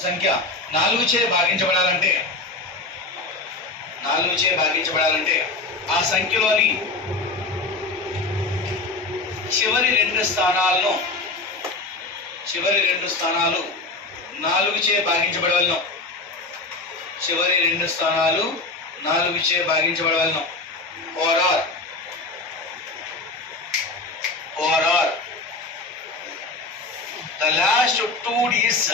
సంఖ్య 4 చే భాగించబడాలంటే ఆ సంఖ్యలోని చివరి రెండు స్థానాలు 4 చే భాగించబడవలను. చివరి రెండు స్థానాలు 4 చే భాగించబడవలను. or the last two digits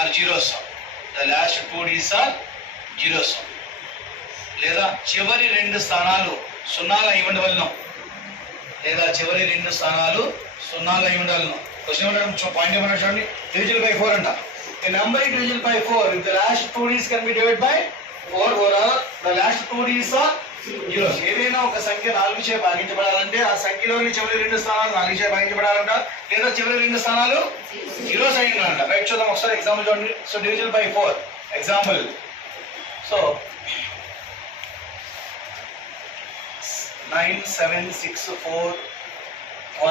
are zeros. The last two digits are zeros. లేదా చివరి రెండు స్థానాలు సున్నాలు అయి ఉండవలను. క్వశ్చన్ ఉండడం పాయింట్ ఏమన్నా చూడండి. డివిజన్ బై 4 అంట. A number is divisible by 4 if the last two digits can be divided by 4 or the last two digits are zeros. ఏదైనా ఒక సంఖ్య 4 చే భాగించబడాలంటే ఆ సంఖ్యలోని చివరి రెండు స్థానాలు 4 చే భాగించబడాలంట, లేదా చివరి రెండు స్థానాలు జీరోస్ అయి ఉండాలంట. రైట్, చూద్దాం ఒకసారి ఎగ్జాంపుల్ చూడండి. So division by 4 example. So 9 7 6 4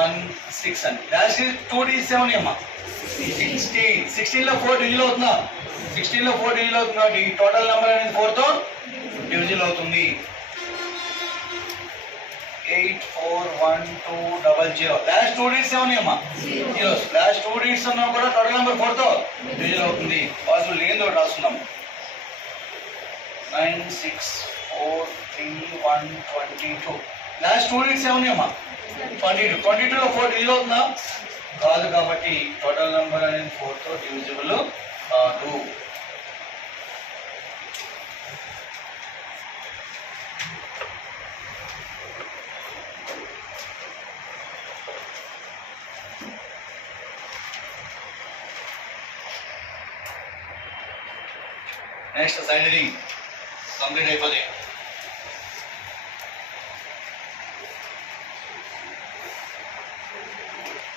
1 6 అండి. లాస్ట్ టూ డిజిట్స్ ఏమని అమ్మా 16 లో 4 డివిజన్ అవుతుందా? 16 లో 4 డివిజన్ అవుతుంది కాబట్టి టోటల్ నెంబర్ అనేది 4 తో డివిజన్ అవుతుంది. 8 4 1 2 0 లాస్ట్ టూ డిజిట్స్ ఏమని అమ్మా జీరోస్. లాస్ట్ టూ డిజిట్స్ ఉన్నా కూడా టోటల్ నెంబర్ 4 తో డివిజన్ అవుతుంది. పాసిబుల్ లేదో రాస్తున్నాము. 9 6 4 3 1 22 లాస్ట్ టూ డిజిట్స్ ఏమని అమ్మా 22 లో 4 డివిజన్ అవుతుందా? కాదు, కాబట్టి టోటల్ నెంబర్ అనేది 4 తో డివిజిబుల్ కాదు. నెక్స్ట్ సైడ్ రీడింగ్ కంప్లీట్ అయిపోతే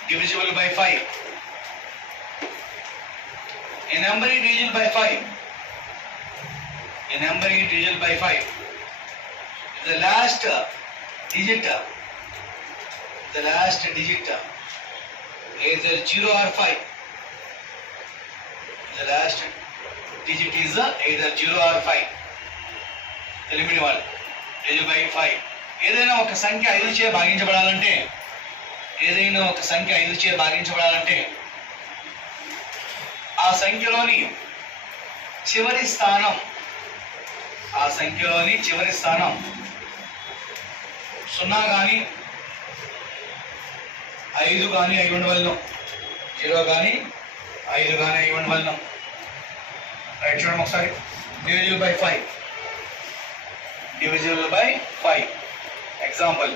divisible by 5. A number is divisible by 5. The last digit either 0 or 5. The last digit is either 0 or 5. Eliminate one. Divisible by 5. ఏదైనా ఒక సంఖ్య 5 చే భాగించబడాలంటే ఆ సంఖ్యలోని చివరి స్థానం 0 కానీ 5 కానీ అయి ఉండవలను. 0 కానీ 5 కానీ అయి ఉండవలను. రైట్, చూడండి ఒకసారి. Divisible by 5 example.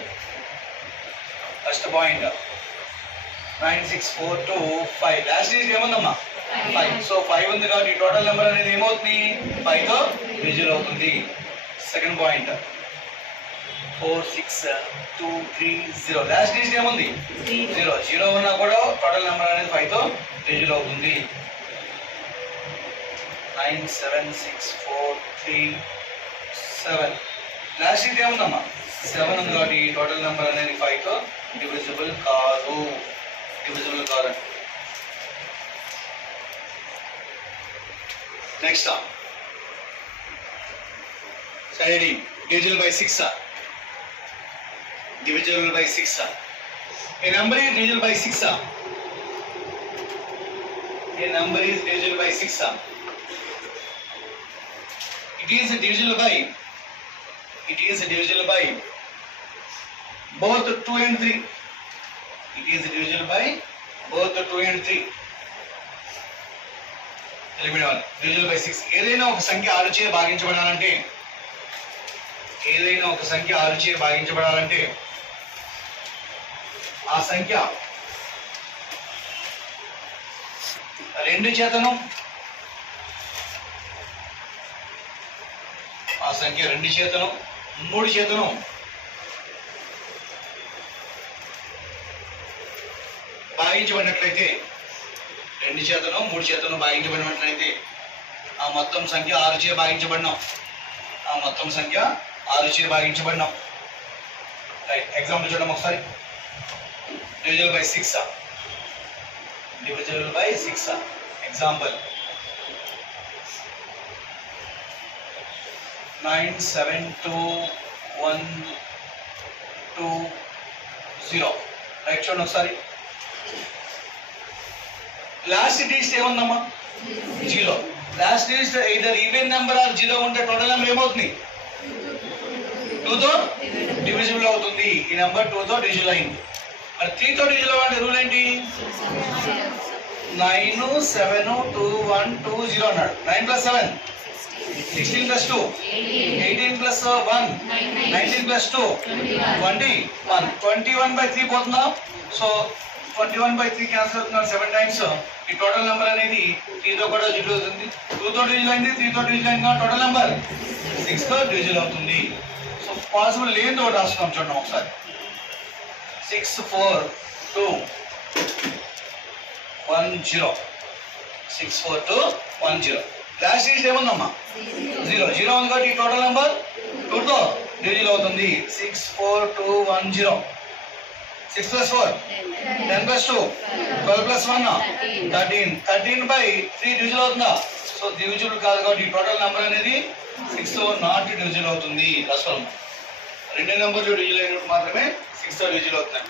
First point 9 6 4 2 5 last digit ఏముందమ్మా 5. సో 5 ఉంది కాబట్టి టోటల్ నెంబర్ అనేది ఏమవుతుంది 5 తో డివిజిబుల్ అవుతుంది. సెకండ్ పాయింట్ 4 6 2 3 0 లాస్ట్ డిజిట్ ఏముంది 0 ఉన్నా కూడా టోటల్ నెంబర్ అనేది 5 తో డివిజిబుల్ అవుతుంది. 9 7 6 4 3 7 లాస్ట్ డిజిట్ ఏముందమ్మా 7 ఉంది కాబట్టి టోటల్ నెంబర్ అనేది 5 తో డివిజిబుల్ కాదు. Next siding divisible by 6. A number is divisible by 6. It is divisible by both 2 and 3. Divisible by 6. ఏదైనా ఒక సంఖ్య 6 చే భాగించబడాలంటే ఆ సంఖ్య 2 చేతను 3 చేతను భాగించబడినట్లయితే 2 చేతను 3 చేతను భాగించబడినట్లయితే ఆ మొత్తం సంఖ్య 6 చే భాగించబడినాం. రైట్, ఎగ్జాంపుల్ చూద్దాం ఒకసారి. Divisible by 6. Divisible by 6. Example 9721220. Right చూడండి ఒకసారి. లాస్ట్ డిజిట్ ఏముందమ్మా? 0. Last digit either even number or 0 ఉంటే టోటల్ నెంబర్ ఏమవుతుంది? 2తో డివిజిబుల్ అవుతుంది. ఈ నెంబర్ 2తో డివిజిబుల్ అయింది. మరి 3తో డివిజిబుల్ అవ్వాలంటే రూల్ ఏంటి? 9 7 2 1 2 0 అన్నాడు. 9 + 7 16 + 2 18 + 1 19 + 2 21. 21/3 పోతుందా? సో 21/3 క్యాన్సిల్ అవుతున్నాడు 7 టైమ్స్. ఈ టోటల్ నెంబర్ అనేది 3తో కూడా డివిజిబుల్ అవుతుంది. 2తో డివిజిబుల్ అయింది, 3తో డివిజిబుల్ అయింది. టోటల్ నెంబర్ 6తో డివిజిబుల్ అవుతుంది. సో పాసిబుల్ లేని తోటి రాస్తున్నాం చూడండి ఒకసారి. 6 4 2 1 0. 6 4 2 1 0. లాస్ట్ డిజిట్ ఏముందమ్మా? 0. 0 ఉంది కాబట్టి ఈ టోటల్ నెంబర్ 2తో డివిజిబుల్ అవుతుంది. 6 4 2 1 0. 6 + 4 10 + 2 12 + 1 13. 13/3 డివిజిబుల్ అవుతుందా? సో డివిజిబుల్ కాదు కాబట్టి ఈ టోటల్ నెంబర్ అనేది 6తో నాట్ డివిజిబుల్ అవుతుంది. రాసుకోవాలి. 2 నెంబర్లు డివిజిబుల్ అయినప్పుడు మాత్రమే 6తో డివిజిబుల్ అవుతున్నాయి.